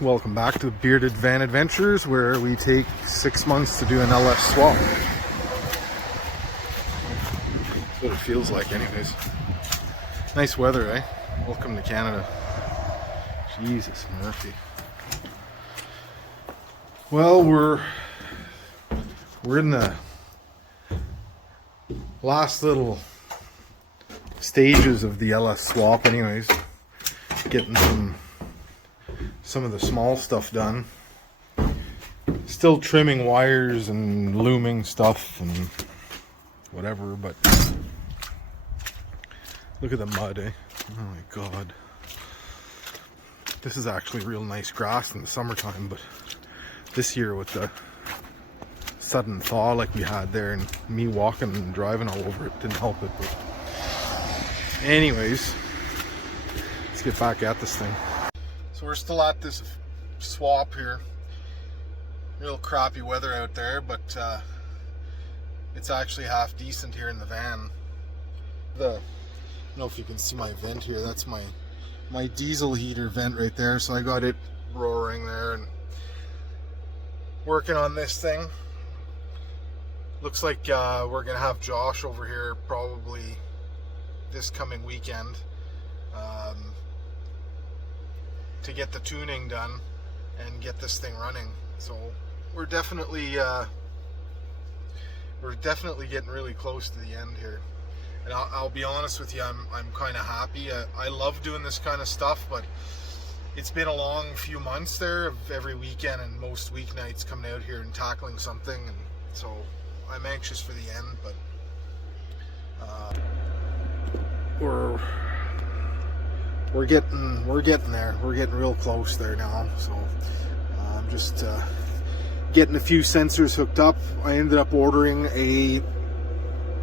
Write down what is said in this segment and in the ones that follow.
Welcome back to Bearded Van Adventures, where we take 6 months to do an LS swap. That's what it feels like anyways. Nice weather, eh? Welcome to Canada. Jesus Murphy. Well, we're in the last little stages of the LS swap anyways. Getting some of the small stuff done. Still trimming wires and looming stuff and whatever, but look at the mud, eh? Oh my god. This is actually real nice grass in the summertime, but this year with the sudden thaw like we had there and me walking and driving all over it didn't help it. But anyways, let's get back at this thing. So we're still at this swap here. Real crappy weather out there, but it's actually half decent here in the van. I don't know if you can see my vent here. That's my diesel heater vent right there. So I got it roaring there and working on this thing. Looks like we're gonna have Josh over here probably this coming weekend. To get the tuning done and get this thing running. So we're definitely getting really close to the end here. And I'll be honest with you, I'm kind of happy. I love doing this kind of stuff, but it's been a long few months there of every weekend and most weeknights coming out here and tackling something, and so I'm anxious for the end. But we're getting there. We're getting real close there now. So I'm just getting a few sensors hooked up. I ended up ordering a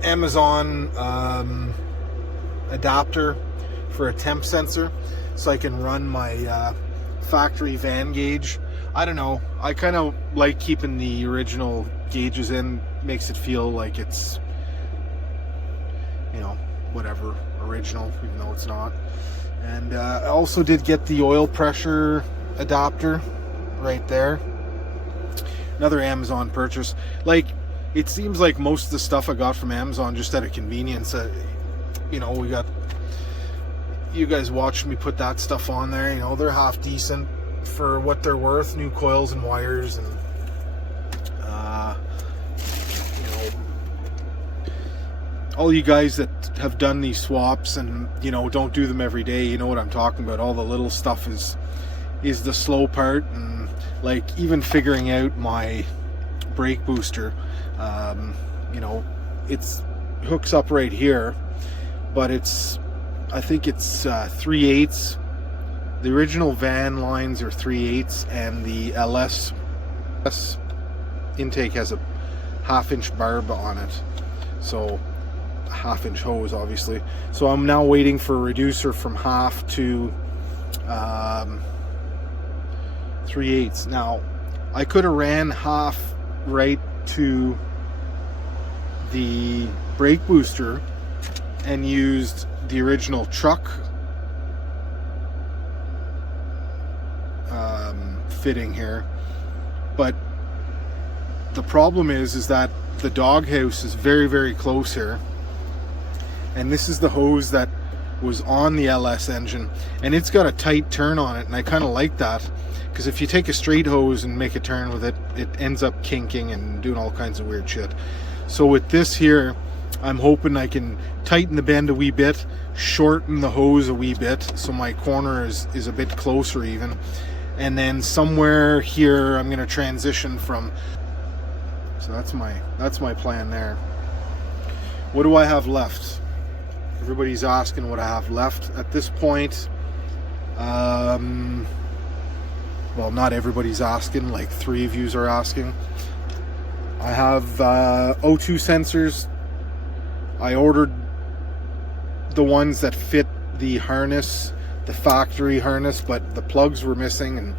Amazon adapter for a temp sensor so I can run my factory van gauge. I don't know, I kind of like keeping the original gauges in. Makes it feel like it's, you know, whatever, original, even though it's not. And I also did get the oil pressure adapter right there. Another Amazon purchase. Like, it seems like most of the stuff I got from Amazon just out of convenience. You know, we got, you guys watched me put that stuff on there. You know, they're half decent for what they're worth. New coils and wires, and you know, all you guys that have done these swaps and, you know, don't do them every day, you know what I'm talking about. All the little stuff is the slow part. And like, even figuring out my brake booster, you know, it's hooks up right here, but I think it's 3/8. The original van lines are 3/8, and the LS intake has a 1/2-inch barb on it, so a 1/2-inch hose obviously. So I'm now waiting for a reducer from 1/2 to 3/8. Now I could have ran 1/2 right to the brake booster and used the original truck fitting here, but the problem is that the doghouse is very, very close here, and this is the hose that was on the LS engine, and it's got a tight turn on it, and I kind of like that, because if you take a straight hose and make a turn with it, it ends up kinking and doing all kinds of weird shit. So with this here, I'm hoping I can tighten the bend a wee bit, shorten the hose a wee bit, so my corner is a bit closer even. And then somewhere here, I'm going to transition from. So that's my plan there. What do I have left? Everybody's asking what I have left at this point. Well, not everybody's asking. Like 3 of yous are asking. I have O2 sensors. I ordered the ones that fit the harness, the factory harness, but the plugs were missing, and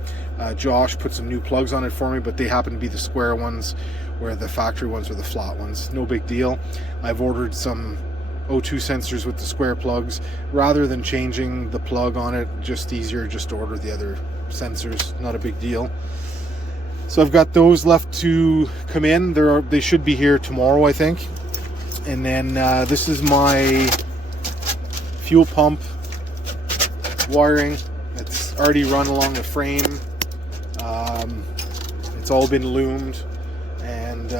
Josh put some new plugs on it for me, but they happen to be the square ones, where the factory ones were the flat ones. No big deal. I've ordered some O2 sensors with the square plugs. Rather than changing the plug on it, just easier just to order the sensors, not a big deal. So I've got those left to come in. They should be here tomorrow, I think. And then this is my fuel pump wiring. It's already run along the frame. It's all been loomed, and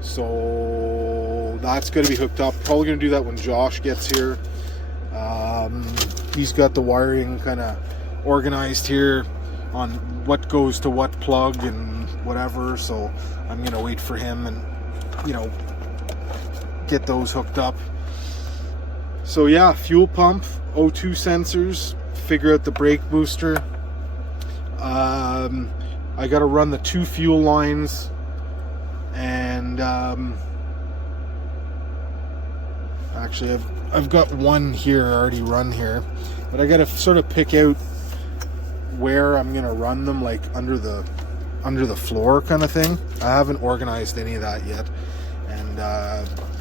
so that's going to be hooked up. Probably going to do that when Josh gets here. He's got the wiring kind of organized here on what goes to what plug and whatever, so I'm going to wait for him and, you know, get those hooked up. So yeah, fuel pump, O2 sensors, figure out the brake booster. I got to run the 2 fuel lines, and actually I've got one here already run here, but I got to sort of pick out where I'm gonna run them, like under the floor kind of thing. I haven't organized any of that yet, and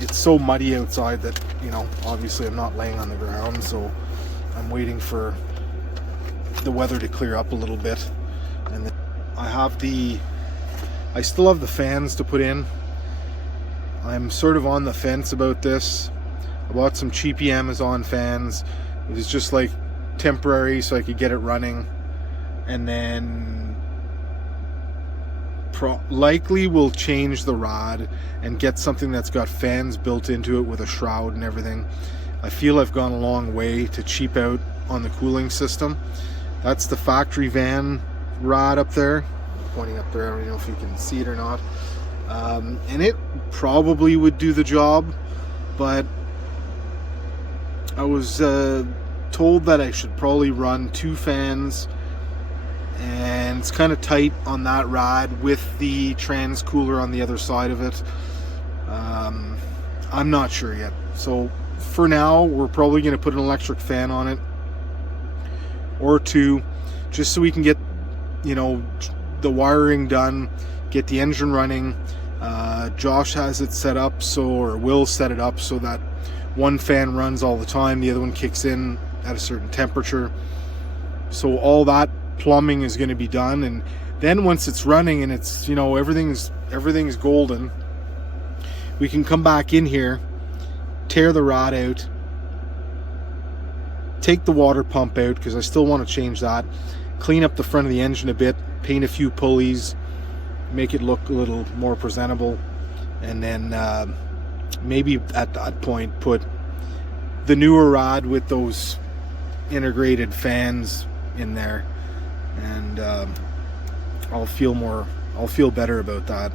it's so muddy outside that, you know, obviously I'm not laying on the ground, so I'm waiting for the weather to clear up a little bit. And then I still have the fans to put in. I'm sort of on the fence about this. I bought some cheapy Amazon fans. It was just like temporary so I could get it running, and then likely we'll change the rod and get something that's got fans built into it with a shroud and everything. I feel I've gone a long way to cheap out on the cooling system. That's the factory van rod up there. I'm pointing up there, I don't know if you can see it or not. And it probably would do the job, but I was told that I should probably run 2 fans, and it's kind of tight on that rod with the trans cooler on the other side of it. I'm not sure yet. So for now, we're probably going to put an electric fan on it, or 2, just so we can get, you know, the wiring done, get the engine running. Josh has it set up or will set it up so that one fan runs all the time, the other one kicks in at a certain temperature. So all that plumbing is going to be done, and then once it's running and it's, you know, everything's golden, we can come back in here, tear the rod out, take the water pump out because I still want to change that, clean up the front of the engine a bit, paint a few pulleys, make it look a little more presentable, and then maybe at that point put the newer rod with those integrated fans in there, and I'll feel better about that.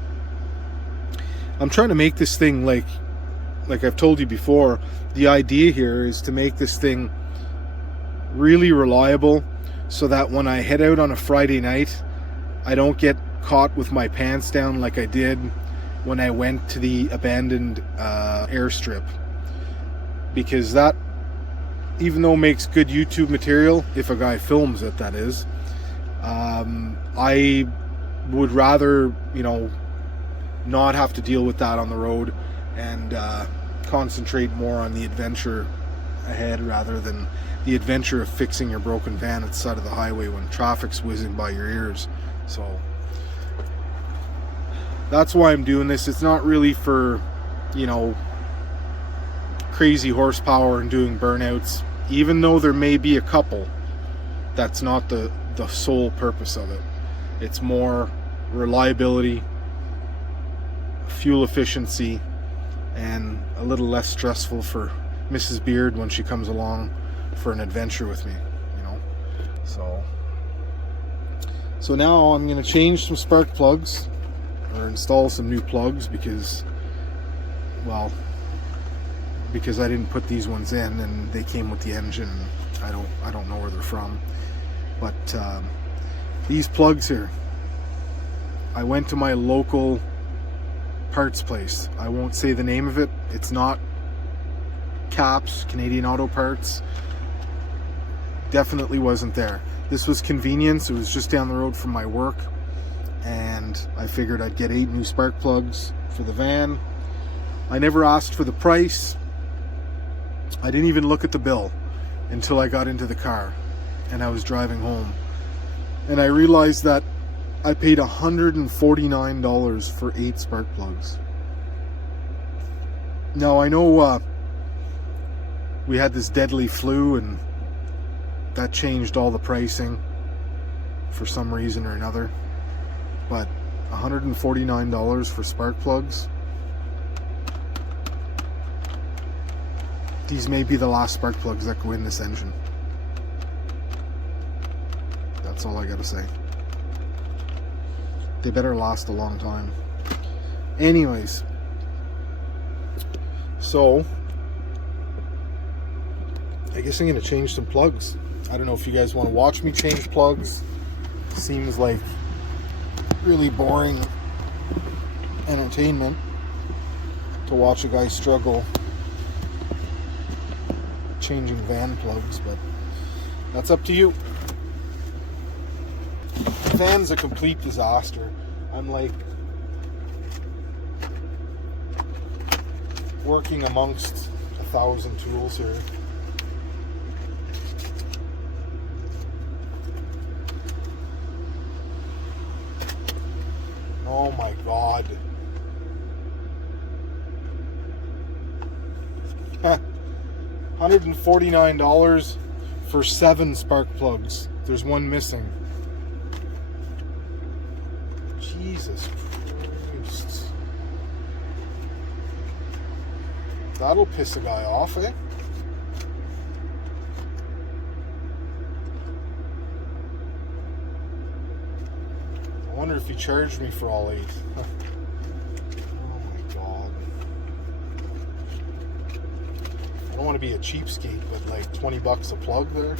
I'm trying to make this thing, like I've told you before, the idea here is to make this thing really reliable so that when I head out on a Friday night, I don't get caught with my pants down like I did when I went to the abandoned airstrip. Because that, even though it makes good YouTube material, if a guy films it, that is, I would rather, you know, not have to deal with that on the road and concentrate more on the adventure ahead rather than the adventure of fixing your broken van at the side of the highway when traffic's whizzing by your ears. So that's why I'm doing this. It's not really for, you know, crazy horsepower and doing burnouts, even though there may be a couple. That's not the sole purpose of it. It's more reliability, fuel efficiency, and a little less stressful for Mrs. Beard when she comes along for an adventure with me, you know. So now I'm going to change some spark plugs, or install some new plugs, because I didn't put these ones in and they came with the engine. I don't know where they're from, but these plugs here, I went to my local parts place. I won't say the name of it. It's not Caps, Canadian Auto Parts. Definitely wasn't there. This was convenience. It was just down the road from my work, and I figured I'd get 8 new spark plugs for the van. I never asked for the price. I didn't even look at the bill until I got into the car and I was driving home. and I realized that I paid $149 for 8 spark plugs. Now I know we had this deadly flu and that changed all the pricing for some reason or another, but $149 for spark plugs. These may be the last spark plugs that go in this engine. That's all I gotta say. They better last a long time. Anyways, so I guess I'm gonna change some plugs. I don't know if you guys want to watch me change plugs. Seems like really boring entertainment to watch a guy struggle changing van plugs, but that's up to you. The van's a complete disaster. I'm like working amongst 1,000 tools here. Oh my God. $149 for 7 spark plugs. There's one missing. Jesus Christ. That'll piss a guy off, eh? I wonder if he charged me for all 8. Oh my God. I don't want to be a cheapskate, but like 20 bucks a plug there.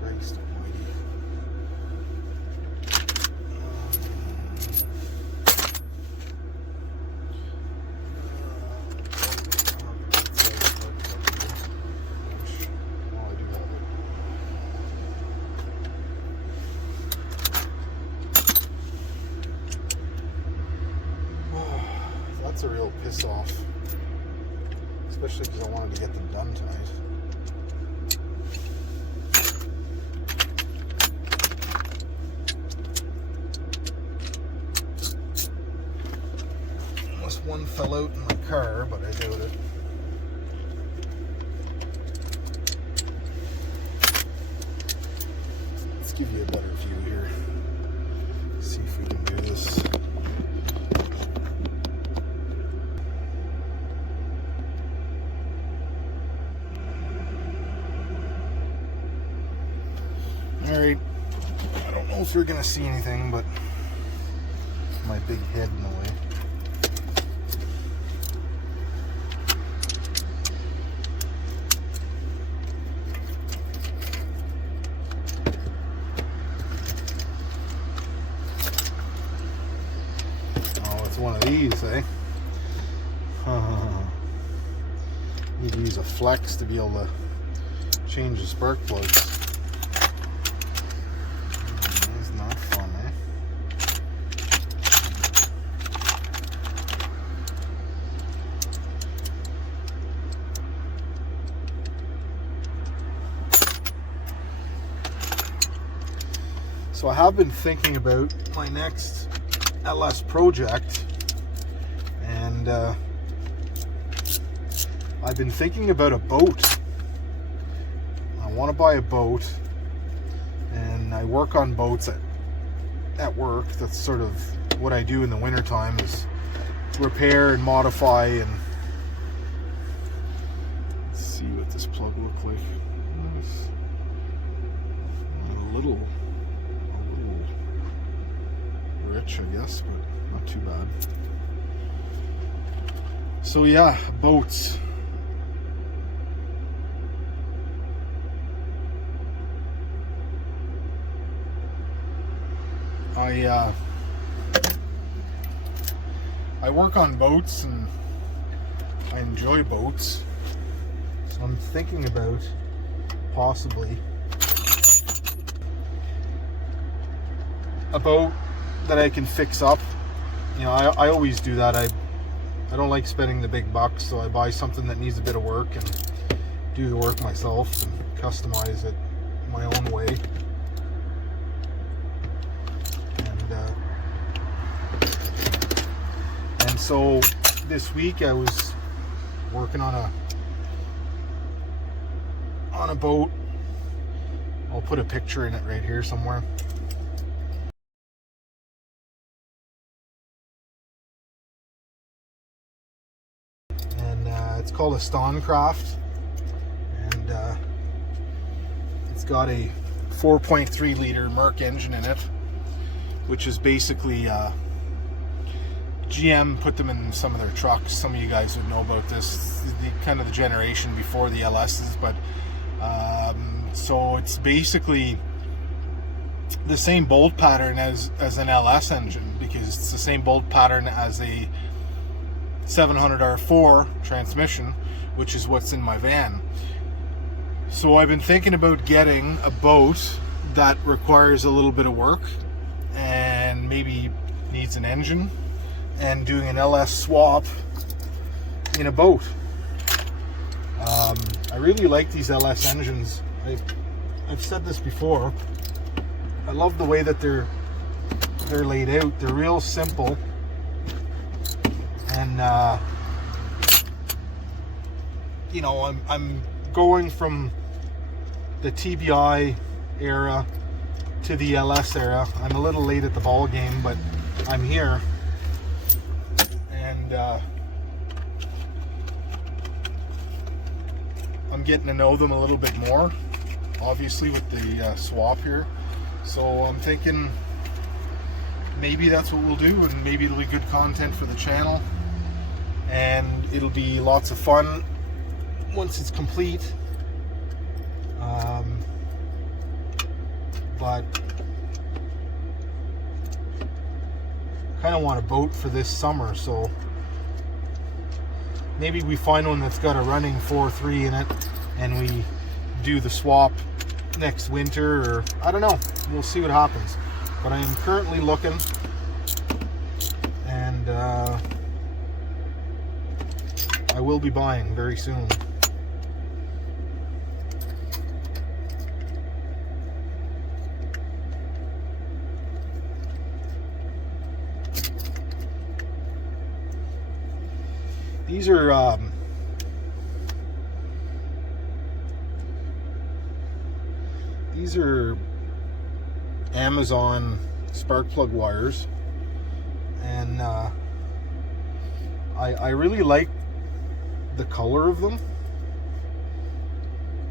Christ almighty. Oh, I do have it. That's a real piss off, especially because I wanted to get them done tonight. Unless one fell out in my car, but I doubt it. Let's give you a better view here. See if we can do this. Alright, I don't know if you're going to see anything, but my big head in the way. Oh, it's one of these, eh? Need to use a flex to be able to change the spark plugs. So I have been thinking about my next LS project, and I've been thinking about a boat. I want to buy a boat, and I work on boats at work. That's sort of what I do in the wintertime, is repair and modify. And let's see what this plug looks like. Nice. A little rich, I guess, but not too bad. So yeah, boats. I work on boats and I enjoy boats, so I'm thinking about possibly a boat that I can fix up. You know, I always do that. I don't like spending the big bucks, so I buy something that needs a bit of work, do the work myself and customize it my own way. And so this week I was working on a boat. I'll put a picture in it right here somewhere. And it's called a Stoncraft, and it's got a 4.3 liter Merc engine in it, which is basically GM put them in some of their trucks. Some of you guys would know about this, kind of the generation before the LSs, but so it's basically the same bolt pattern as an LS engine, because it's the same bolt pattern as a 700R4 transmission, which is what's in my van. So I've been thinking about getting a boat that requires a little bit of work and maybe needs an engine, and doing an LS swap in a boat. I really like these LS engines. I've said this before. I love the way that they're laid out. They're real simple, and you know, I'm going from the TBI era to the LS era. I'm a little late at the ball game, but I'm here, and I'm getting to know them a little bit more, obviously, with the swap here. So I'm thinking maybe that's what we'll do, and maybe it'll be good content for the channel, and it'll be lots of fun once it's complete. But kind of want a boat for this summer, so maybe we find one that's got a running 4.3 in it and we do the swap next winter, or I don't know, we'll see what happens. But I am currently looking, and I will be buying very soon. These are Amazon spark plug wires, and I really like the color of them,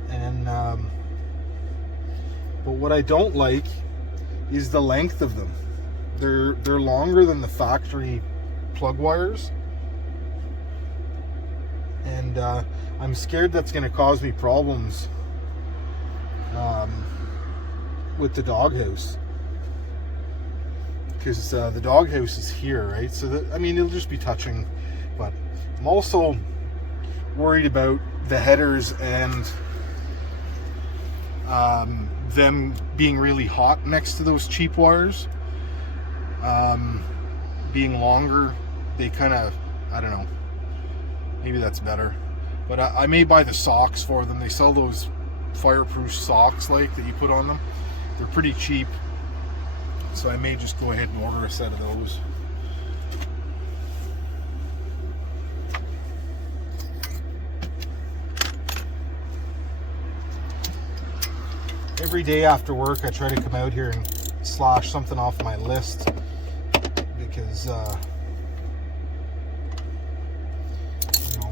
and but what I don't like is the length of them. They're longer than the factory plug wires, and I'm scared that's going to cause me problems with the doghouse, because the doghouse is here, right? So that, I mean, it'll just be touching, but I'm also worried about the headers and them being really hot next to those cheap wires. Being longer, they kind of, I don't know, maybe that's better. But I may buy the socks for them. They sell those fireproof socks like that you put on them. They're pretty cheap, so I may just go ahead and order a set of those. Every day after work I try to come out here and slash something off my list, because you know,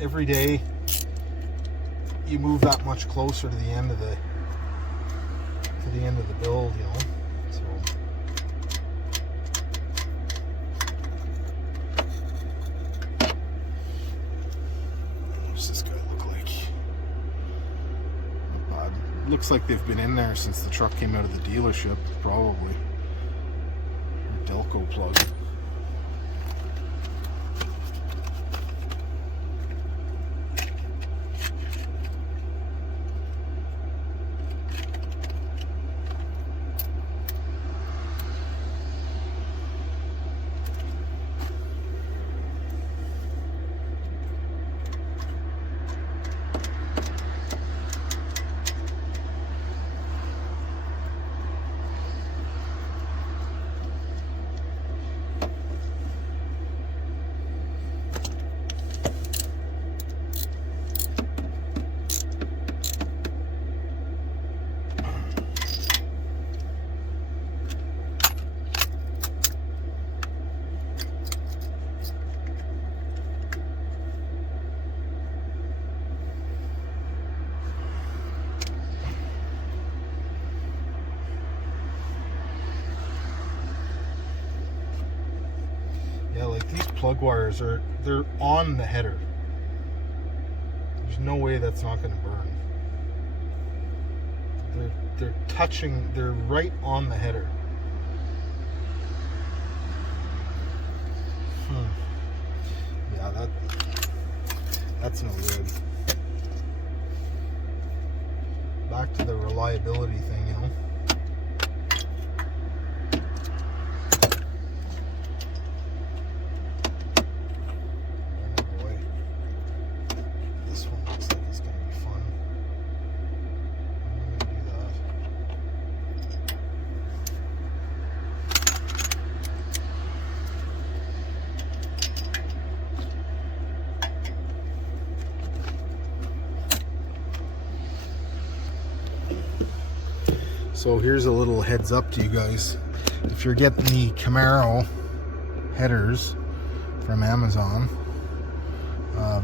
every day you move that much closer to the end of the build, you know. So what's this guy look like? Looks like they've been in there since the truck came out of the dealership, probably. Delco plug. like these plug wires they're on the header. There's no way that's not going to burn. They're touching, they're right on the header. Yeah, that's no good. Back to the reliability thing, you know. Oh boy. This one looks like it's going to be fun. I'm going to do that. So here's a little heads up to you guys. If you're getting the Camaro headers from Amazon, what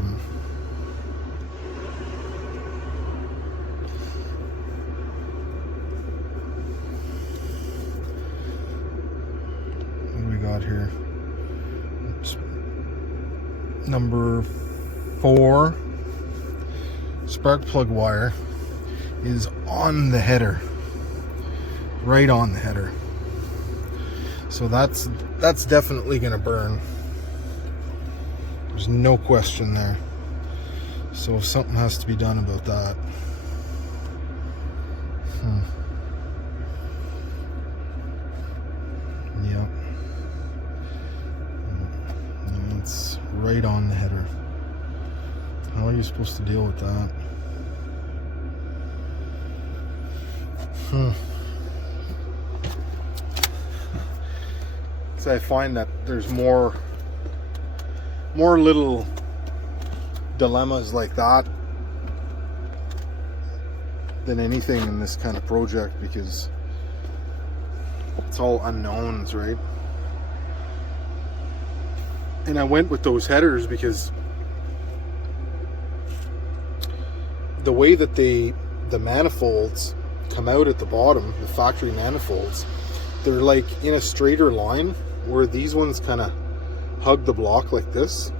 do we got here? It's number 4 spark plug wire is on the header. Right on the header. So that's definitely going to burn. There's no question there. So something has to be done about that. Yep. And it's right on the header. How are you supposed to deal with that? So I find that there's more little dilemmas like that than anything in this kind of project, because it's all unknowns, right? And I went with those headers because the way that the manifolds come out at the bottom, the factory manifolds, they're like in a straighter line, where these ones kind of hug the block like this.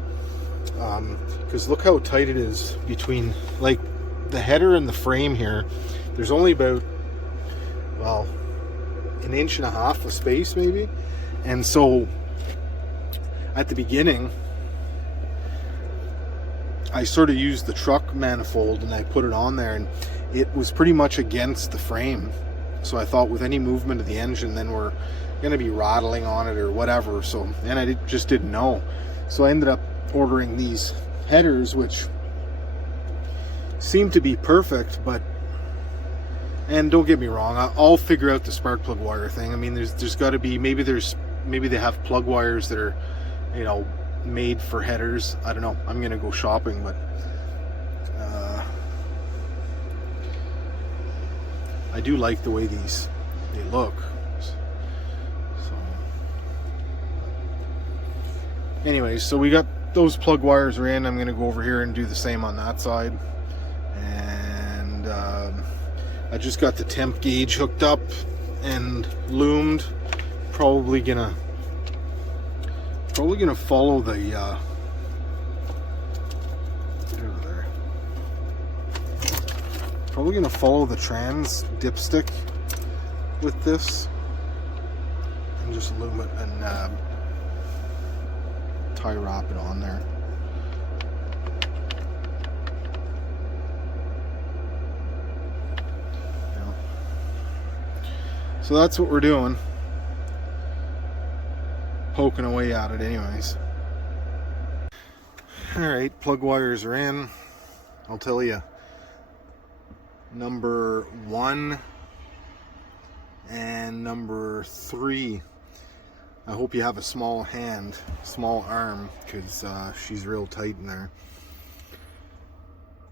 Because look how tight it is between like the header and the frame here. There's only about, well, 1.5 inches of space maybe. And so at the beginning I sort of used the truck manifold and I put it on there, and it was pretty much against the frame. So I thought with any movement of the engine, then we're going to be rattling on it or whatever. So, and I just didn't know. So I ended up ordering these headers, which seem to be perfect, but, and don't get me wrong, I'll figure out the spark plug wire thing. I mean, there's got to be, maybe they have plug wires that are, you know, made for headers. I don't know. I'm going to go shopping, but I do like the way they look. So anyways, so we got those plug wires are in. I'm going to go over here and do the same on that side. And I just got the temp gauge hooked up and loomed. Probably gonna follow the probably gonna follow the trans dipstick with this and just loom it and tie wrap it on there. Yeah. So that's what we're doing. Poking away at it anyways. Alright, plug wires are in. I'll tell you, number 1 and number 3, I hope you have a small hand, small arm, because she's real tight in there.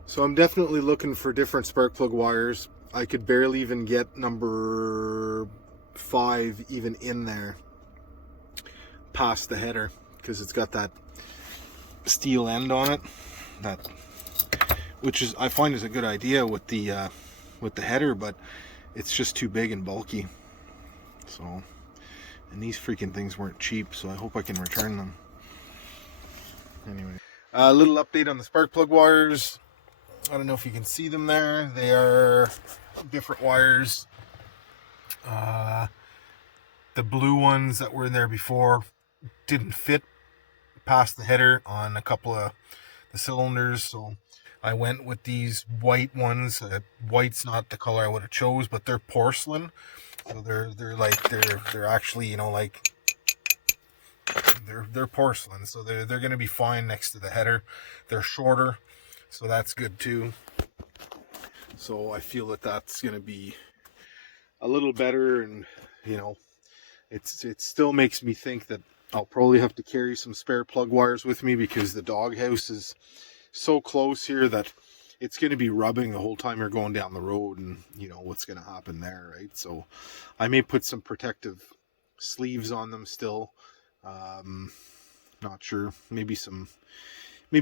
So I'm definitely looking for different spark plug wires. I could barely even get number 5 even in there past the header, because it's got that steel end on it, which is, I find, is a good idea with the header, but it's just too big and bulky. So, and these freaking things weren't cheap, so I hope I can return them. anyway. A little update on the spark plug wires. I don't know if you can see them there. They are different wires. The blue ones that were in there before didn't fit past the header on a couple of the cylinders, so I went with these white ones. White's not the color I would have chose, but they're porcelain, so they're actually, you know, like they're porcelain, so they're going to be fine next to the header. They're shorter, so that's good too. So I feel that that's going to be a little better, and you know, it still makes me think that I'll probably have to carry some spare plug wires with me, because the doghouse is so close here that it's going to be rubbing the whole time you're going down the road, and you know what's going to happen there, right? So I may put some protective sleeves on them still. Not sure. Maybe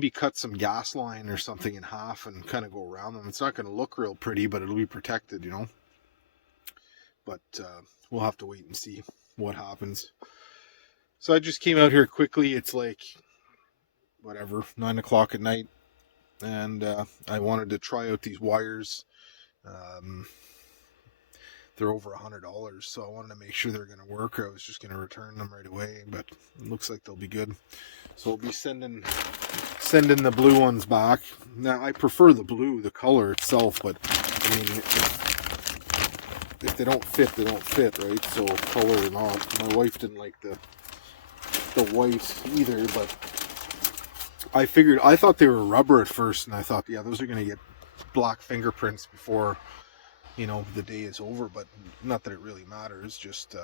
cut some gas line or something in half and kind of go around them. It's not going to look real pretty, but it'll be protected, you know. But we'll have to wait and see what happens. So I just came out here quickly. It's like, whatever, 9 o'clock at night. And I wanted to try out these wires. They're over $100, so I wanted to make sure they're going to work, or I was just going to return them right away, but it looks like they'll be good. So we'll be sending the blue ones back. Now, I prefer the blue, the color itself, but I mean, if they don't fit, they don't fit, right? So color or not. My wife didn't like the white either, but I thought they were rubber at first, and I thought, yeah, those are going to get black fingerprints before, you know, the day is over. But not that it really matters, just you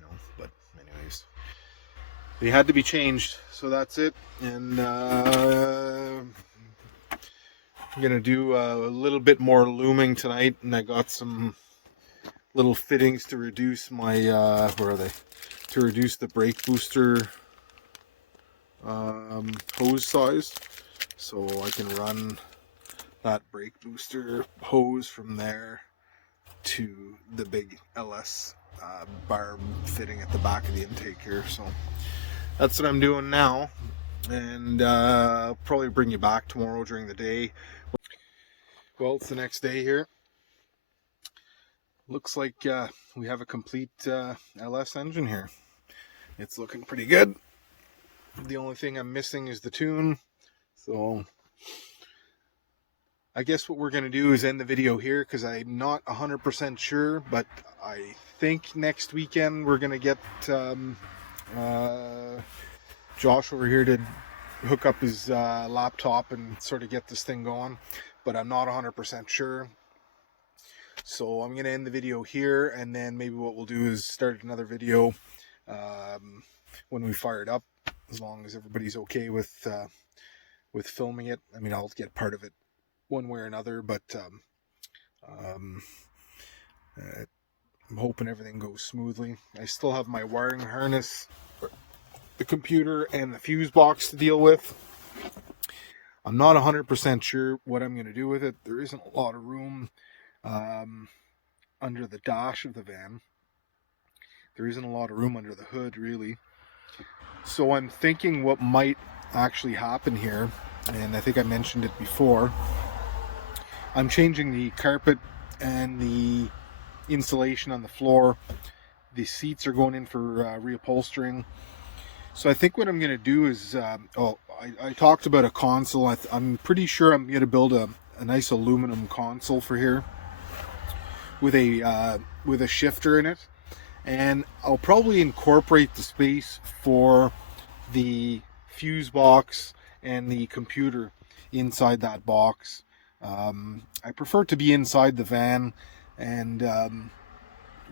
know. But anyways, they had to be changed, so that's it. And I'm gonna do a little bit more looming tonight, and I got some little fittings to reduce my where are they, to reduce the brake booster hose size, so I can run that brake booster hose from there to the big LS barb fitting at the back of the intake here. So that's what I'm doing now, and I'll probably bring you back tomorrow during the day. Well, it's the next day here. Looks like we have a complete LS engine here. It's looking pretty good. The only thing I'm missing is the tune, so I guess what we're going to do is end the video here, because I'm not 100% sure, but I think next weekend we're going to get Josh over here to hook up his laptop and sort of get this thing going, but I'm not 100% sure. So I'm going to end the video here, and then maybe what we'll do is start another video when we fire it up, as long as everybody's okay with filming it. I mean, I'll get part of it one way or another, but I'm hoping everything goes smoothly. I still have my wiring harness, the computer, and the fuse box to deal with. I'm not 100% sure what I'm going to do with it. There isn't a lot of room under the dash of the van. There isn't a lot of room under the hood, really. So I'm thinking what might actually happen here, and I think I mentioned it before, I'm changing the carpet and the insulation on the floor. The seats are going in for reupholstering. So I think what I'm going to do is, I talked about a console. I'm pretty sure I'm going to build a nice aluminum console for here with a shifter in it. And I'll probably incorporate the space for the fuse box and the computer inside that box. I prefer to be inside the van, and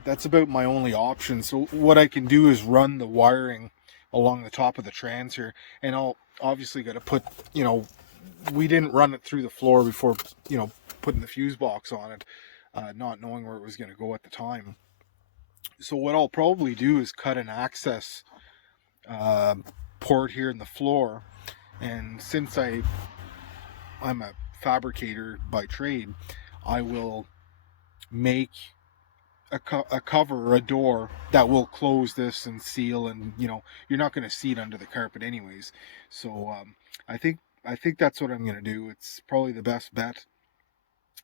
that's about my only option. So what I can do is run the wiring along the top of the trans here, and I'll obviously got to put, you know, we didn't run it through the floor before, you know, putting the fuse box on it, not knowing where it was going to go at the time. So what I'll probably do is cut an access port here in the floor, and since I'm a fabricator by trade, I will make a cover or a door that will close this and seal, and you know, you're not going to see it under the carpet anyways. So I think that's what I'm going to do. It's probably the best bet,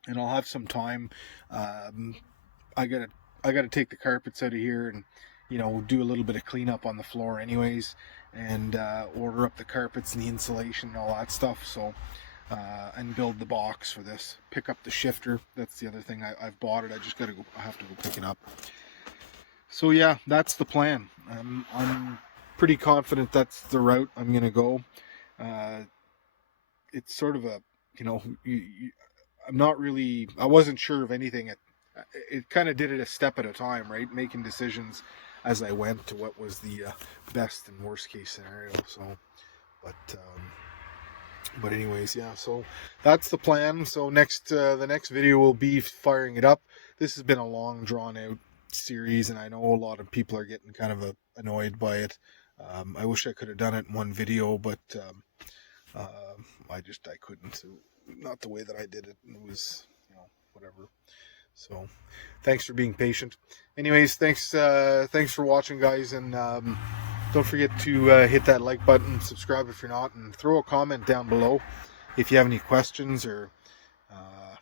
and I'll have some time. um, I gotta I gotta take the carpets out of here and, you know, do a little bit of cleanup on the floor anyways, and order up the carpets and the insulation and all that stuff. So and build the box for this. Pick up the shifter. That's the other thing. I've bought it. I just gotta go. I have to go pick it up. So yeah, that's the plan. I'm pretty confident that's the route I'm gonna go. Uh, it's sort of a, you know, I'm not really. I wasn't sure of anything. It kind of did it a step at a time, right? Making decisions as I went to what was the best and worst case scenario. So, but anyways, yeah. So that's the plan. So the next video will be firing it up. This has been a long, drawn out series, and I know a lot of people are getting kind of annoyed by it. I wish I could have done it in one video, but I couldn't. So, not the way that I did it. It was, you know, whatever. So thanks for being patient. Anyways, thanks for watching, guys, and don't forget to hit that like button, subscribe if you're not, and throw a comment down below if you have any questions or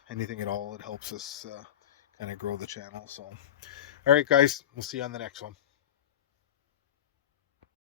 anything at all. It helps us kind of grow the channel. So all right, guys, we'll see you on the next one.